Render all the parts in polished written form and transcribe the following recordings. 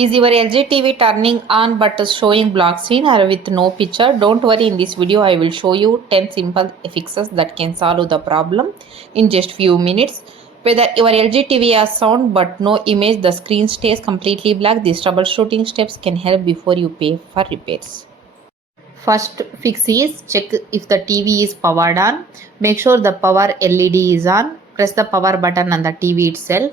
Is your LG TV turning on but showing black screen or with no picture? Don't worry, in this video I will show you 10 simple fixes that can solve the problem in just few minutes. Whether your LG TV has sound but no image, the screen stays completely black, these troubleshooting steps can help before you pay for repairs. First fix is check if the TV is powered on. Make sure the power LED is on. Press the power button on the TV itself.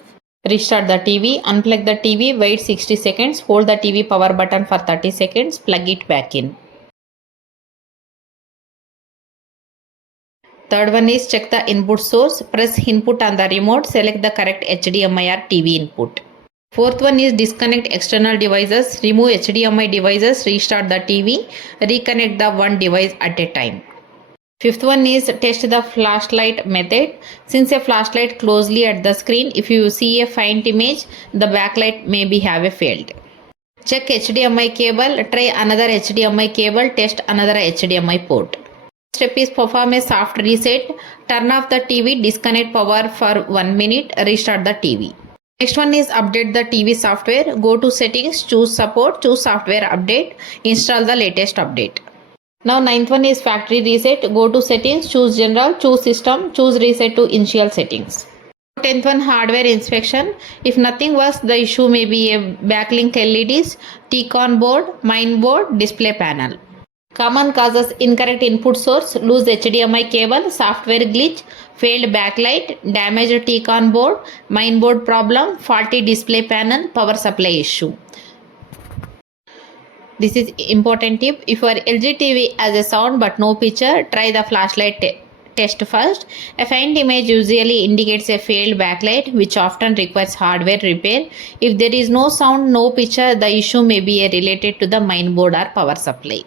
Restart the TV, unplug the TV, wait 60 seconds, hold the TV power button for 30 seconds, plug it back in. Third one is check the input source, press input on the remote, select the correct HDMI or TV input. Fourth one is disconnect external devices, remove HDMI devices, restart the TV, reconnect the one device at a time. Fifth one is test the flashlight method. Since a flashlight closely at the screen, if you see a faint image, the backlight may be have a failed. Check HDMI cable, try another HDMI cable, test another HDMI port. Step is perform a soft reset, turn off the TV, disconnect power for 1 minute, restart the TV. Next one is update the TV software. Go to settings, choose support, choose software update, install the latest update. Now ninth one is factory reset. Go to settings, choose general, choose system, choose reset to initial settings. 10th one hardware inspection. If nothing works, the issue may be a backlink LEDs, T-con board, main board, display panel. Common causes incorrect input source, loose HDMI cable, software glitch, failed backlight, damaged T-con board, main board problem, faulty display panel, power supply issue. This is important tip. If your LG TV has a sound but no picture, try the flashlight test first. A faint image usually indicates a failed backlight, which often requires hardware repair. If there is no sound, no picture, the issue may be related to the main board or power supply.